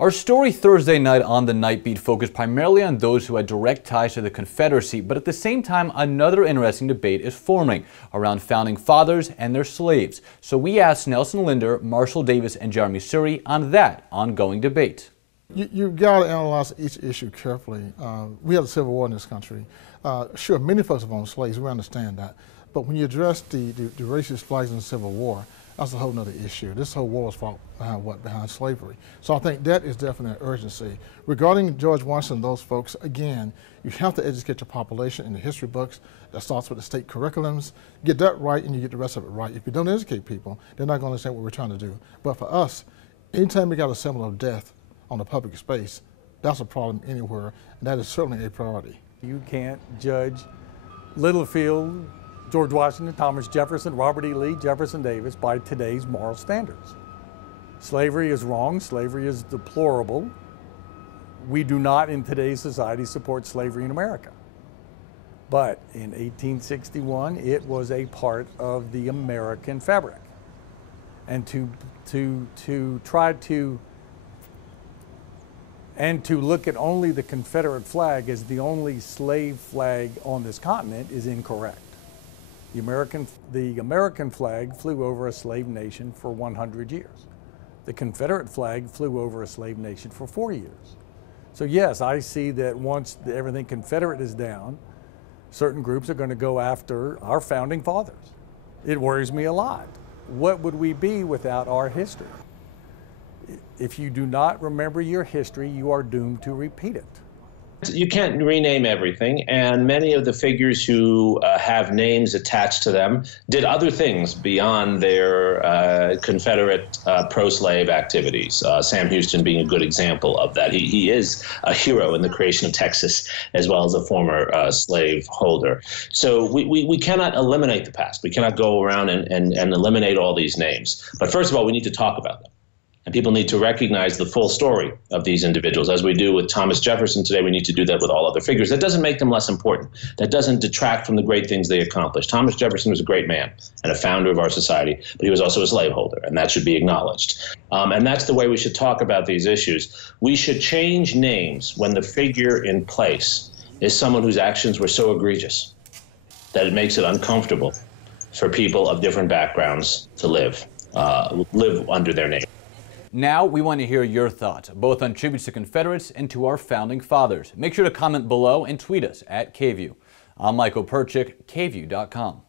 Our story Thursday night on the Night Beat focused primarily on those who had direct ties to the Confederacy, but at the same time, another interesting debate is forming around founding fathers and their slaves. So we asked Nelson Linder, Marshall Davis, and Jeremy Suri on that ongoing debate. You've got to analyze each issue carefully. We had a civil war in this country. Sure, many folks have owned slaves, we understand that. But when you address the racist flags in the Civil War, that's a whole other issue. This whole war was fought behind what? Behind slavery. So I think that is definitely an urgency. Regarding George Washington, those folks, again, you have to educate your population in the history books. That starts with the state curriculums. Get that right and you get the rest of it right. If you don't educate people, they're not going to understand what we're trying to do. But for us, anytime we got a symbol of death on the public space, that's a problem anywhere, and that is certainly a priority. You can't judge Littlefield, George Washington, Thomas Jefferson, Robert E. Lee, Jefferson Davis by today's moral standards. Slavery is wrong, slavery is deplorable. We do not in today's society support slavery in America. But in 1861, it was a part of the American fabric. And to try to look at only the Confederate flag as the only slave flag on this continent is incorrect. The American flag flew over a slave nation for 100 years. The Confederate flag flew over a slave nation for 4 years. So yes, I see that once everything Confederate is down, certain groups are going to go after our founding fathers. It worries me a lot. What would we be without our history? If you do not remember your history, you are doomed to repeat it. You can't rename everything, and many of the figures who have names attached to them did other things beyond their Confederate pro-slave activities. Sam Houston being a good example of that. He is a hero in the creation of Texas, as well as a former slave holder. So we cannot eliminate the past. We cannot go around and eliminate all these names. But first of all, we need to talk about them. And people need to recognize the full story of these individuals. As we do with Thomas Jefferson today, we need to do that with all other figures. That doesn't make them less important. That doesn't detract from the great things they accomplished. Thomas Jefferson was a great man and a founder of our society, but he was also a slaveholder, and that should be acknowledged. And that's the way we should talk about these issues. We should change names when the figure in place is someone whose actions were so egregious that it makes it uncomfortable for people of different backgrounds to live under their name. Now we want to hear your thoughts, both on tributes to Confederates and to our founding fathers. Make sure to comment below and tweet us at KVUE. I'm Michael Perchick, KVUE.com.